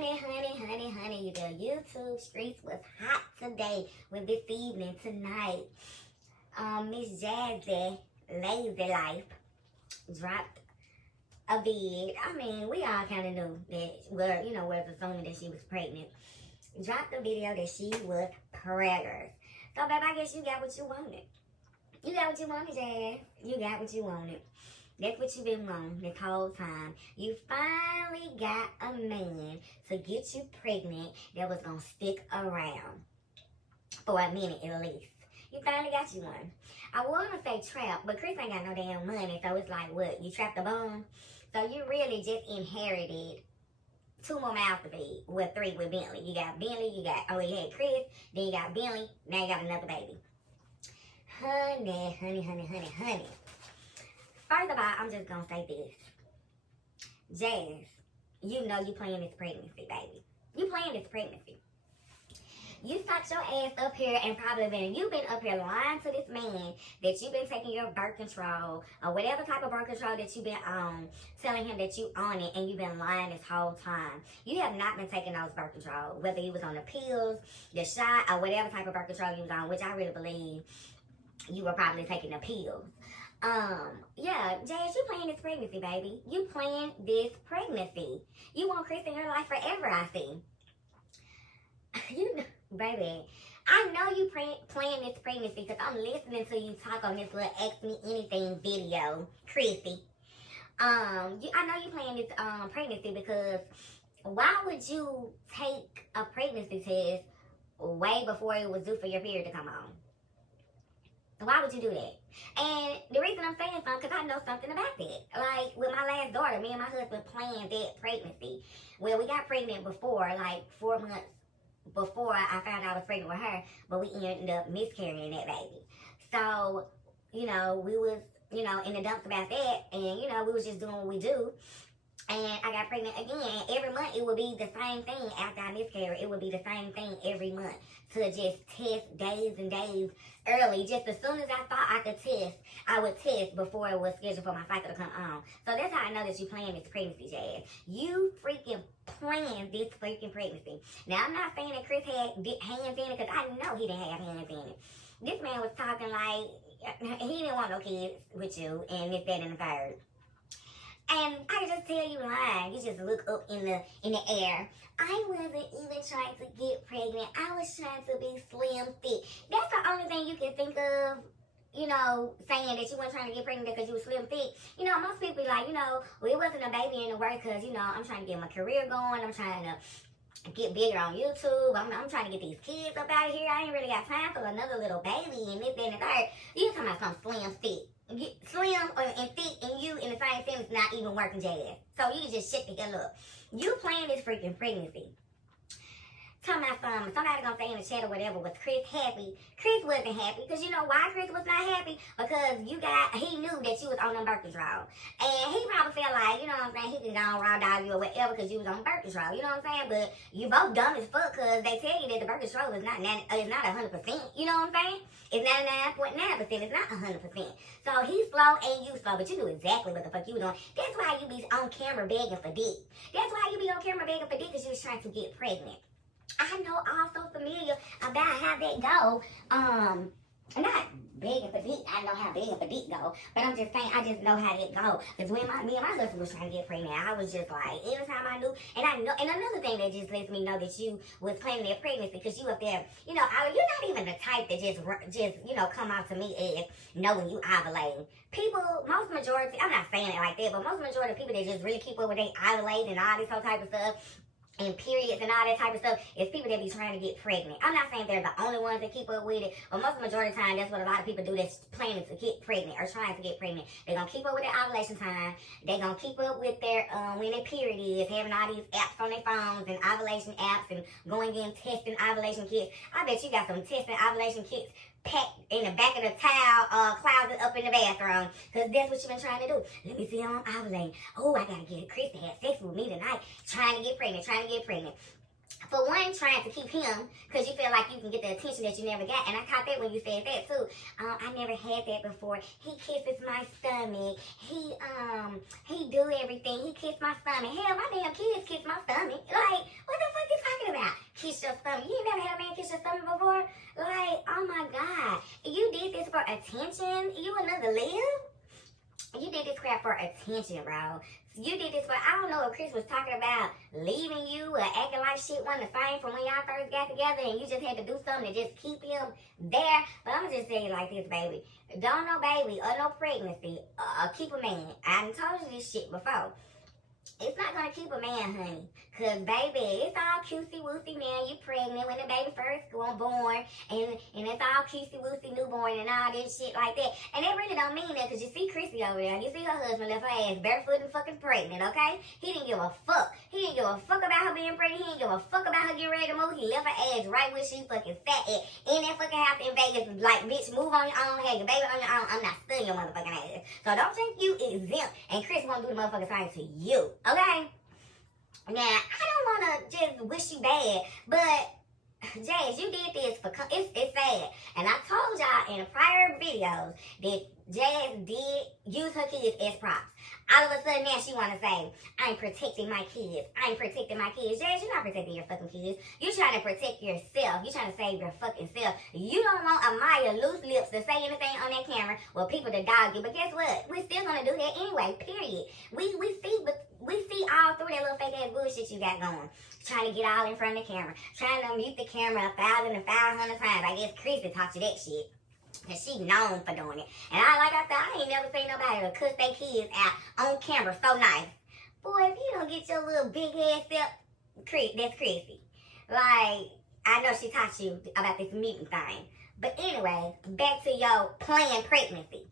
Honey, the YouTube streets was hot today with this evening, tonight. Miss Jazzy, Lazy Life, dropped a vid. I mean, we all kind of knew that, well, was assuming that she was pregnant. Dropped a video that she was pregnant. So, babe, I guess you got what you wanted. You got what you wanted, Jazz. You got what you wanted. That's what you've been wanting this whole time. You finally got a man to get you pregnant that was going to stick around for a minute at least. You finally got you one. I want to say trap, but Chris ain't got no damn money, so it's like, what, you trapped a bum? So you really just inherited 2 more mouths to feed. Well, 3 with Bentley. You got Bentley, you had Chris, then you got Bentley, now you got another baby. Honey. First of all, I'm just going to say this. Jazz, you know you playing this pregnancy, baby. You playing this pregnancy. You sat your ass up here and you've been up here lying to this man that you've been taking your birth control or whatever type of birth control that you've been on, telling him that you on it, and you've been lying this whole time. You have not been taking those birth control, whether you was on the pills, the shot, or whatever type of birth control you was on, which I really believe you were probably taking the pills. Yeah, Jazz, you playing this pregnancy, baby. You playing this pregnancy. You want Chris in your life forever, I see. Baby, I know you playing this pregnancy because I'm listening to you talk on this little Ask Me Anything video, Chrissy. I know you playing this pregnancy because why would you take a pregnancy test way before it was due for your period to come on? Why would you do that? And the reason I'm saying something, because I know something about that. Like, with my last daughter, me and my husband planned that pregnancy. Well, we got pregnant before, like 4 months before I found out I was pregnant with her, but we ended up miscarrying that baby. So, we was, in the dumps about that, and, we was just doing what we do. And I got pregnant again. Every month it would be the same thing after I miscarried. It would be the same thing every month to just test days and days early. Just as soon as I thought I could test, I would test before it was scheduled for my cycle to come on. So that's how I know that you playing this pregnancy, Jazz. You freaking playing this freaking pregnancy. Now, I'm not saying that Chris had hands in it because I know he didn't have hands in it. This man was talking like he didn't want no kids with you and this, that, and the third. And I can just tell you lying. You just look up in the air. I wasn't even trying to get pregnant. I was trying to be slim fit. That's the only thing you can think of, saying that you weren't trying to get pregnant because you were slim fit. Most people be like, well, it wasn't a baby in the work because, I'm trying to get my career going. I'm trying to get bigger on YouTube. I'm trying to get these kids up out of here. I ain't really got time for another little baby and this, that, and the third. You talking about some slim fit. Slim and fit and you in the same sentence not even working, Jazz. So you can just shut the hell up. You playing this freaking pregnancy. Talking about somebody gonna say in the chat or whatever, was Chris happy? Chris wasn't happy, because you know why Chris was not happy? Because he knew that you was on them birth control. And he probably felt like, he can go on raw dog you or whatever because you was on birth control, you know what I'm saying? But you both dumb as fuck because they tell you that the birth control is not 100%, you know what I'm saying? It's 99.9%, it's not 100%. So he's slow and you slow, but you knew exactly what the fuck you were doing. That's why you be on camera begging for dick. That's why you be on camera begging for dick, because you was trying to get pregnant. I know all so familiar about how that go. Not begging for dick. I know how begging for dick go. But I'm just saying, I just know how that go. Because when me and my husband was trying to get pregnant, I was just like, anytime I knew. And I know, and another thing that just lets me know that you was planning that pregnancy, because you up there, you're not even the type that just come out to me as knowing you ovulating. People, most majority, I'm not saying it like that, but most majority of people that just really keep up with they ovulating and all this whole type of stuff, and periods and all that type of stuff, is people that be trying to get pregnant. I'm not saying they're the only ones that keep up with it, but most majority of the time, that's what a lot of people do that's planning to get pregnant or trying to get pregnant. They're going to keep up with their ovulation time. They're going to keep up with their, when their period is, having all these apps on their phones and ovulation apps and going in testing ovulation kits. I bet you got some testing ovulation kits packed in the back of the towel closet up in the bathroom, because that's what you've been trying to do. Let me see how I'm ovulating. Oh, I gotta get Chris to have sex with me tonight. Trying to get pregnant. For one, trying to keep him because you feel like you can get the attention that you never got. And I caught that when you said that too. I never had that before. He kisses my stomach. He do everything. He kissed my stomach. Hell, my damn kids kiss my stomach. Like, what the fuck you talking about? Kiss your stomach. You ain't never had a man kiss your stomach before? Like, oh my God. You did this for attention? You another live? You did this crap for attention, bro. You did this for, I don't know if Chris was talking about leaving you or acting like shit wasn't the same from when y'all first got together and you just had to do something to just keep him there. But I'm just saying like this, baby. Don't no baby or no pregnancy keep a man. I done told you this shit before. It's not gonna keep a man, honey. Cause baby, it's all cutesy woosy now. You pregnant when the baby first born, and it's all cutesy woosy newborn and all this shit like that. And they really don't mean that, cause you see Chrissy over there. You see her husband left her ass barefoot and fucking pregnant, okay? He didn't give a fuck. He didn't give a fuck about her being pregnant. He didn't give a fuck about her getting ready to move. He left her ass right where she fucking sat at in that fucking house in Vegas. Like, bitch, move on your own. Have your baby on your own. I'm not studying your motherfucking ass. So don't think you exempt. And Chris won't do the motherfucking same to you, okay? Now, I don't want to just wish you bad, but Jazz, you did this for, it's sad. And I told y'all in the prior videos that Jazz did use her kids as props. All of a sudden now she want to say, I ain't protecting my kids. I ain't protecting my kids. Jazz, you're not protecting your fucking kids. You're trying to protect yourself. You're trying to save your fucking self. You don't want Amaya loose lips to say anything on that camera or people to dog you. But guess what? We're still going to do that anyway, period. We see all through that little fake ass bullshit you got going. Trying to get all in front of the camera. Trying to mute the camera 1,500 times. I guess Chrissy taught you that shit. Cause she known for doing it. And like I said, I ain't never seen nobody to cuss their kids out on camera so nice. Boy, if you don't get your little big ass up, that's Chrissy. Like, I know she taught you about this muting thing. But anyway, back to your planned pregnancy.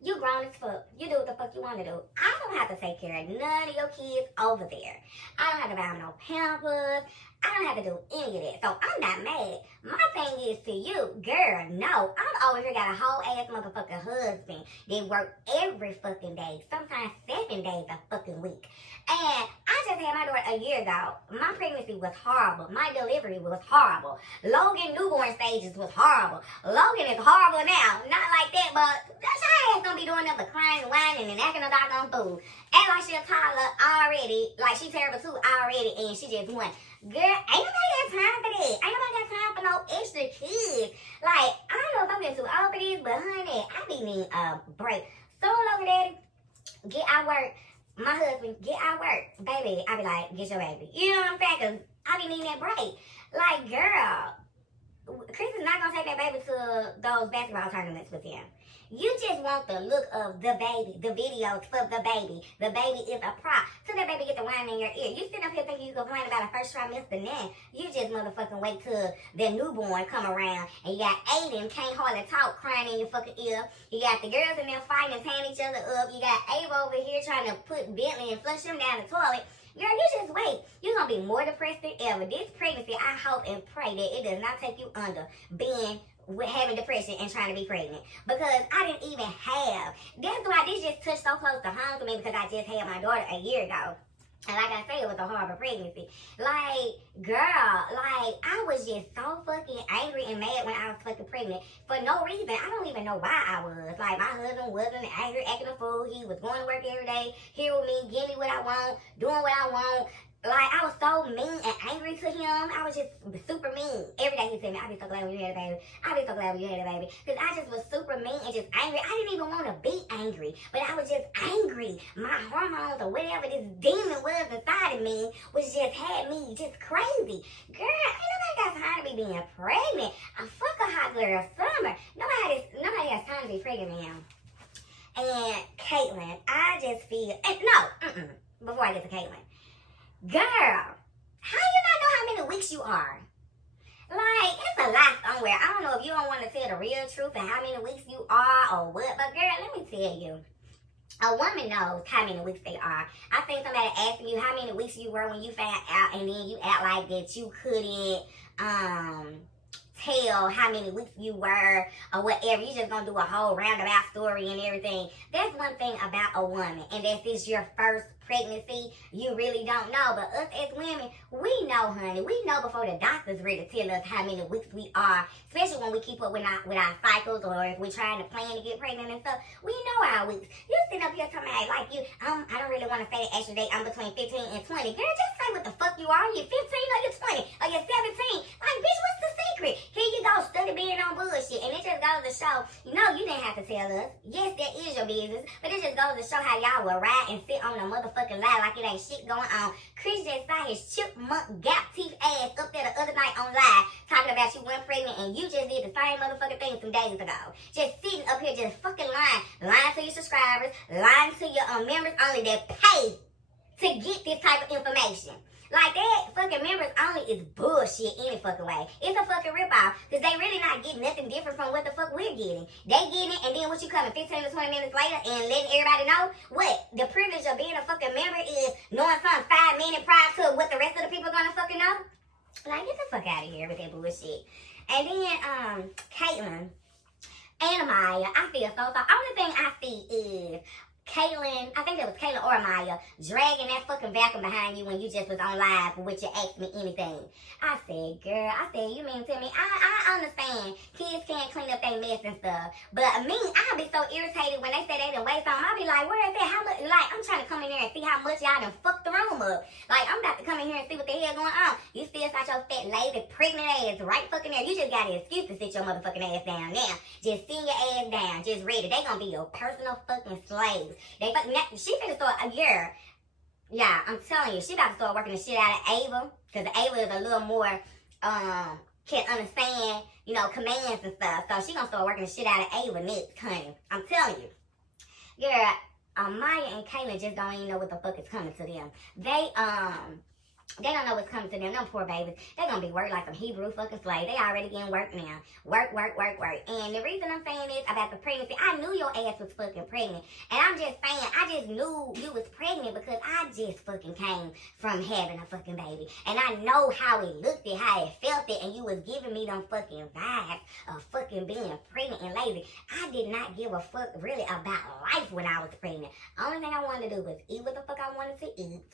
You grown as fuck. You do what the fuck you want to do. I don't have to take care of none of your kids over there. I don't have to buy them no Pampers. I don't have to do any of that. So I'm not mad. My thing is to you, girl, no. I'm over here got a whole ass motherfucking husband that work every fucking day. Sometimes 7 days a fucking week. And I just had my daughter a year ago. My pregnancy was horrible. My delivery was horrible. Logan newborn stages was horrible. Logan is horrible now. Not like that, but that's her ass gonna be doing nothing but crying and whining and acting a doggone fool. Act like she a toddler already. Like she terrible too already and she just won. Girl, ain't nobody got time for that. Ain't nobody got time for no extra kids. Like, I don't know if I'm getting too old for this, but honey, I be needing a break. So Logan daddy, get out work. My husband, get out work. Baby, I be like, get your baby. You know what I'm saying? Because I be needing that break. Like, girl, Chris is not going to take that baby to those basketball tournaments with him. You just want the look of the baby, the videos for the baby. The baby is a prop. So that baby get the wine in your ear. You sit up here thinking you complain about a first trimester now. You just motherfucking wait till the newborn come around. And you got Aiden, can't hardly talk, crying in your fucking ear. You got the girls in there fighting and tearing each other up. You got Ava over here trying to put Bentley and flush him down the toilet. Girl, you just wait. You're going to be more depressed than ever. This pregnancy, I hope and pray that it does not take you under being with having depression and trying to be pregnant. Because I didn't even have. That's why this just touched so close to home to me because I just had my daughter a year ago. And like I say, it was a horrible pregnancy. Like, girl, like, I was just so fucking angry and mad when I was fucking pregnant. For no reason. I don't even know why I was. Like, my husband wasn't angry, acting a fool. He was going to work every day, here with me, getting me what I want, doing what I want. Like, I was so mean and angry to him. I was just super mean. Every day he said, I'll be so glad when you had a baby. I'll be so glad when you had a baby. Because I just was super mean and just angry. I didn't even want to be angry. But I was just angry. My hormones or whatever this demon was inside of me was just had me just crazy. Girl, ain't nobody got time to be being pregnant. Fuck a hot girl summer. Nobody has time to be pregnant now. And Caitlin, I just feel... Before I get to Caitlin. Girl, how you not know how many weeks you are? Like, it's a lot somewhere. I don't know if you don't want to tell the real truth and how many weeks you are or what, but girl, let me tell you. A woman knows how many weeks they are. I think somebody asking you how many weeks you were when you found out and then you act like that you couldn't tell how many weeks you were or whatever. You just gonna do a whole roundabout story and everything. That's one thing about a woman, and that's this your first pregnancy. You really don't know, but us as women, we know, honey. We know before the doctors ready to tell us how many weeks we are, especially when we keep up with our cycles, or if we're trying to plan to get pregnant and stuff. We know our weeks. You sitting up here telling me like you, I don't really want to say the extra date. I'm between 15 and 20. Girl, just say what the fuck you are. You're 15 or you're 20 or you're 17. Like, bitch, what's the secret? Here you go, study being on bullshit, and it just goes to show. No, you didn't have to tell us. Yes, that is your business, but it just goes to show how y'all will ride and sit on a motherfucking lie like it ain't shit going on. Chris just saw his chipmunk gap teeth ass up there the other night on live talking about you weren't pregnant, and you just did the same motherfucking thing some days ago. Just sitting up here just fucking lying to your subscribers, lying to your members only that pay to get this type of information. Like, that fucking members only is bullshit any fucking way. It's a fucking ripoff, because they really not getting nothing different from what the fuck we're getting. They getting it, and then what you coming 15 to 20 minutes later and letting everybody know what? The privilege of being a fucking member is knowing something 5 minutes prior to what the rest of the people gonna fucking know? Like, get the fuck out of here with that bullshit. And then, Caitlyn and Amaya, I feel so sorry. Only thing I see is Caitlyn, I think it was Caitlyn or Amaya, dragging that fucking vacuum behind you when you just was on live for which you asked me anything. I said, girl, you mean to tell me, I understand kids can't clean up their mess and stuff, but me, I'll be so irritated when they say they done waste on. I'll be like, where is that? How much? Like, I'm trying to come in there and see how much y'all done fucked the room up. Like, I'm about to come in here and see what the hell going on. You still got your fat, lazy, pregnant ass right fucking there. You just got an excuse to sit your motherfucking ass down now. Just sitting your ass down, just ready. They gonna be your personal fucking slaves. She finna start a year. Yeah, I'm telling you, she about to start working the shit out of Ava, because Ava is a little more can understand, you know, commands and stuff. So she gonna start working the shit out of Ava next, honey. I'm telling you, girl. Maya and Kayla just don't even know what the fuck is coming to them. They don't know what's coming to them. Them poor babies. They gonna be worked like some Hebrew fucking slaves. They already getting work now. Work. And the reason I'm saying this about the pregnancy, I knew your ass was fucking pregnant. And I'm just saying, I just knew you was pregnant because I just fucking came from having a fucking baby. And I know how it looked it, how it felt it, and you was giving me them fucking vibes of fucking being pregnant and lazy. I did not give a fuck really about life when I was pregnant. Only thing I wanted to do was eat what the fuck I wanted to eat.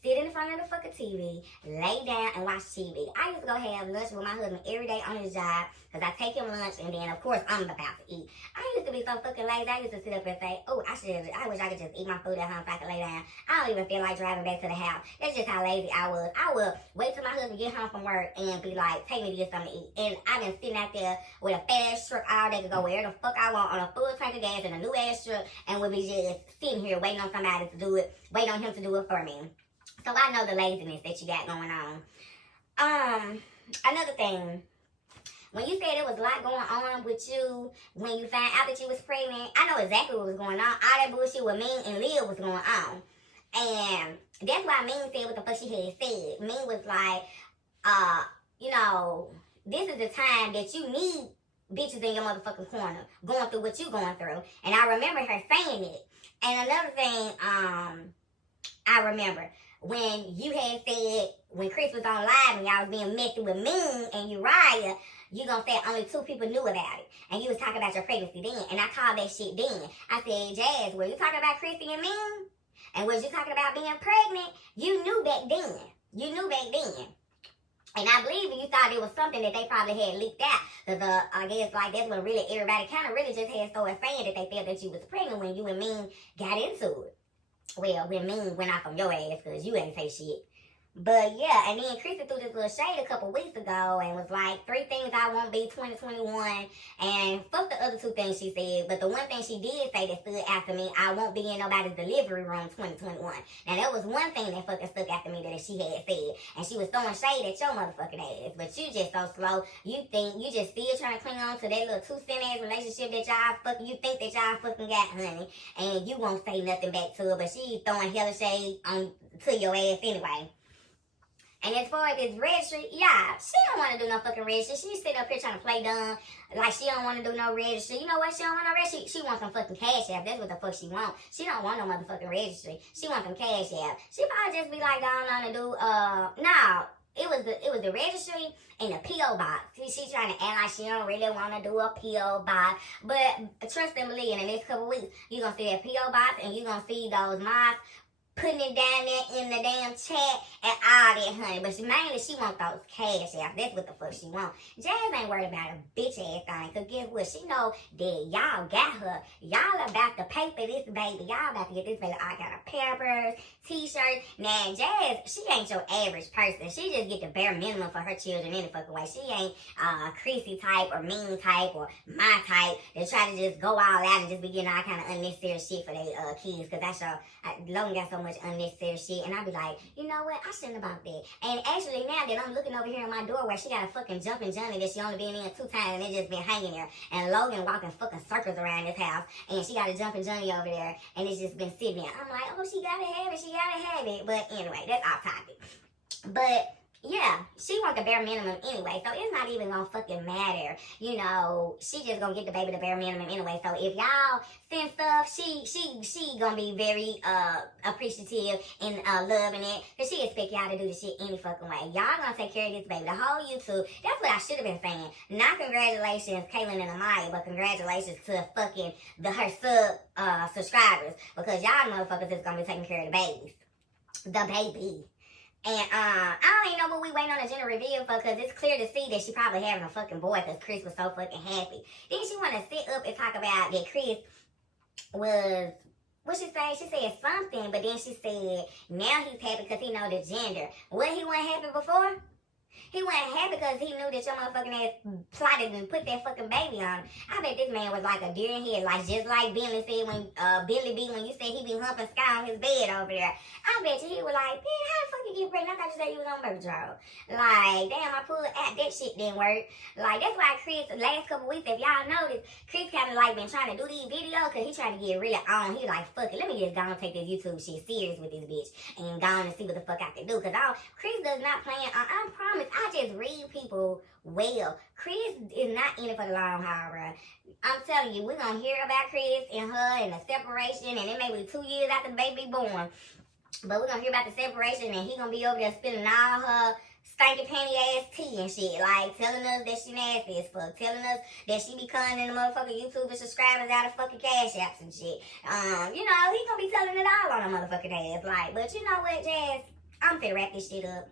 Sit in front of the fucking TV, lay down and watch TV. I used to go have lunch with my husband every day on his job, because I take him lunch and then, of course, I'm about to eat. I used to be so fucking lazy. I used to sit up and say, oh, I wish I could just eat my food at home so I could lay down. I don't even feel like driving back to the house. That's just how lazy I was. I would wait till my husband get home from work and be like, take me to get something to eat. And I've been sitting out there with a fat ass truck all day to go wherever the fuck I want on a full tank of gas and a new ass truck, and would be just sitting here waiting on somebody to do it, waiting on him to do it for me. So I know the laziness that you got going on. Another thing, when you said there was a lot going on with you when you found out that you was pregnant, I know exactly what was going on. All that bullshit with Ming and Leah was going on. And that's why Ming said what the fuck she had said. Ming was like, you know, this is the time that you need bitches in your motherfucking corner going through what you going through. And I remember her saying it. And another thing, I remember when you had said, when Chris was on live and y'all was being messy with Ming and Uriah, you gonna say only 2 people knew about it. And you was talking about your pregnancy then. And I called that shit then. I said, Jazz, were you talking about Chrissy and Ming? And was you talking about being pregnant? You knew back then. You knew back then. And I believe you thought it was something that they probably had leaked out. Because I guess like that's when really everybody kind of really just had started saying that they felt that you was pregnant when you and Ming got into it. Well, when Ming went off on your ass because you ain't say shit. But yeah, and then Chrissy threw this little shade a couple weeks ago and was like, 3 things I won't be 2021. And fuck the other 2 things she said. But the one thing she did say that stood after me, I won't be in nobody's delivery room 2021. Now that was one thing that fucking stuck after me that she had said. And she was throwing shade at your motherfucking ass. But you just so slow. You think you just still trying to cling on to that little 2-cent ass relationship that y'all fucking, you think that y'all fucking got, honey. And you won't say nothing back to her. But she throwing hella shade on to your ass anyway. And as far as this registry, yeah, she don't want to do no fucking registry. She's sitting up here trying to play dumb, like she don't want to do no registry. You know what? She don't want no registry. She wants some fucking cash app. That's what the fuck she want. She don't want no motherfucking registry. She wants some cash app. She probably just be like going on and do, nah, it was the registry and the PO box. She trying to act like she don't really want to do a PO box, but trust and believe in the next couple weeks you gonna see that PO box and you gonna see those mods putting it down there in the damn chat and all that, honey. But mainly she want those cash out. That's what the fuck she want. Jazz ain't worried about a bitch ass thing. Cause guess what? She know that y'all got her. Y'all about to pay for this baby. Y'all about to get this baby all kind of Pampers, t-shirts. Now Jazz, she ain't your average person. She just get the bare minimum for her children any fucking way. She ain't Creasy type or mean type or my type that try to just go all out and just be getting all kind of unnecessary shit for their kids. Cause that's your Logan got so much unnecessary shit, and I be like, you know what? I shouldn't about that. And actually, now that I'm looking over here in my doorway, she got a fucking jumping Johnny that she only been in 2 times, and it just been hanging there. And Logan walking fucking circles around this house, and she got a jumping Johnny over there, and it's just been sitting there. I'm like, oh, she gotta have it, she gotta have it. But anyway, that's off topic. But yeah, she want the bare minimum anyway, so it's not even gonna fucking matter. You know, she just gonna get the baby the bare minimum anyway. So if y'all send stuff, she gonna be very appreciative and loving it, cause she expect y'all to do the shit any fucking way. Y'all gonna take care of this baby, the whole YouTube. That's what I should have been saying. Not congratulations, Kaylin and Amaya, but congratulations to fucking her subscribers, because y'all motherfuckers is gonna be taking care of the baby. And I don't even know what we waiting on a gender reveal for, because it's clear to see that she probably having a fucking boy, because Chris was so fucking happy. Then she want to sit up and talk about that Chris was, what she say? She said something, but then she said now he's happy because he know the gender. What, he wasn't happy before? He wasn't happy because he knew that your motherfucking ass plotted and put that fucking baby on him. I bet this man was like a deer in head, like just like Billy said when Billy B, when you said he be humping Sky on his bed over there. I bet you he was like, man, how the fuck you get pregnant? I thought you said you was on birth control. Like, damn, I pulled out, that shit didn't work. Like, that's why Chris, the last couple weeks, if y'all noticed, Chris kind of like been trying to do these videos because he trying to get really on. He like, fuck it, let me just go and take this YouTube shit serious with this bitch and go on and see what the fuck I can do. Because Chris does not plan, I promise, I just read people well. Chris is not in it for the long haul, bro. I'm telling you, we're going to hear about Chris and her and the separation, and it may be 2 years after the baby born. But we're going to hear about the separation, and he going to be over there spilling all her stinking panty ass tea and shit. Like, telling us that she nasty as fuck. Telling us that she be cutting in the motherfucking YouTube and subscribers out of fucking cash apps and shit. You know, he going to be telling it all on a motherfucking ass. Like, but you know what, Jazz? I'm finna wrap this shit up.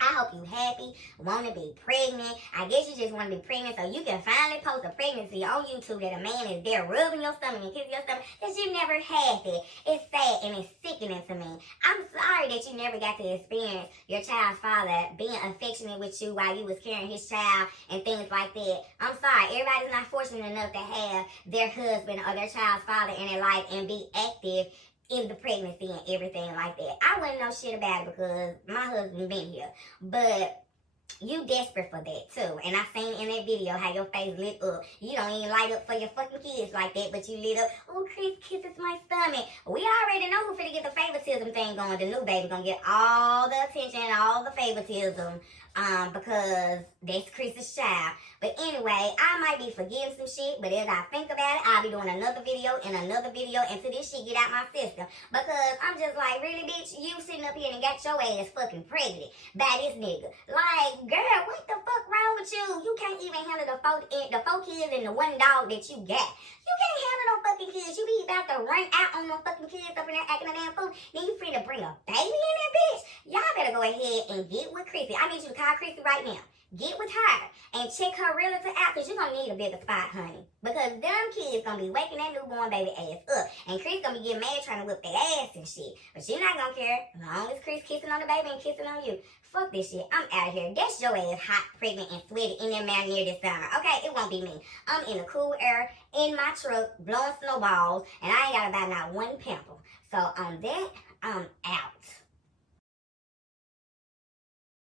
I hope you happy, want to be pregnant. I guess you just want to be pregnant so you can finally post a pregnancy on YouTube that a man is there rubbing your stomach and kissing your stomach because you never had it. It's sad and it's sickening to me. I'm sorry that you never got to experience your child's father being affectionate with you while you was carrying his child and things like that. I'm sorry. Everybody's not fortunate enough to have their husband or their child's father in their life and be active in the pregnancy and everything like that. I wouldn't know shit about it because my husband been here. But you desperate for that too. And I seen in that video how your face lit up. You don't even light up for your fucking kids like that, but you lit up, oh, Chris kisses my stomach. We already know who finna get the favoritism thing going. The new baby gonna get all the attention, all the favoritism, because that's Chris's child. But anyway, I might be forgetting some shit, but as I think about it, I'll be doing another video until this shit get out my system. Because I'm just like, really, bitch, you sitting up here and got your ass fucking pregnant by this nigga. Like, girl, what the fuck wrong with you? You can't even handle the four kids and the one dog that you got. You can't handle no fucking kids. You be about to run out on no fucking kids up in there acting a damn fool. Then you free to bring a baby in that bitch? Y'all better go ahead and get with Chrissy. I need you to call Chrissy right now. Get with her and check her realtor out, because you're going to need a bigger spot, honey. Because them kids going to be waking that newborn baby ass up. And Chris going to be getting mad trying to whip their ass and shit. But you're not going to care as long as Chris kissing on the baby and kissing on you. Fuck this shit. I'm out of here. That's your ass hot, pregnant, and sweaty in that marinere this summer. Okay? It won't be me. I'm in the cool air, in my truck, blowing snowballs, and I ain't got to buy not one pimple. So on that, I'm out.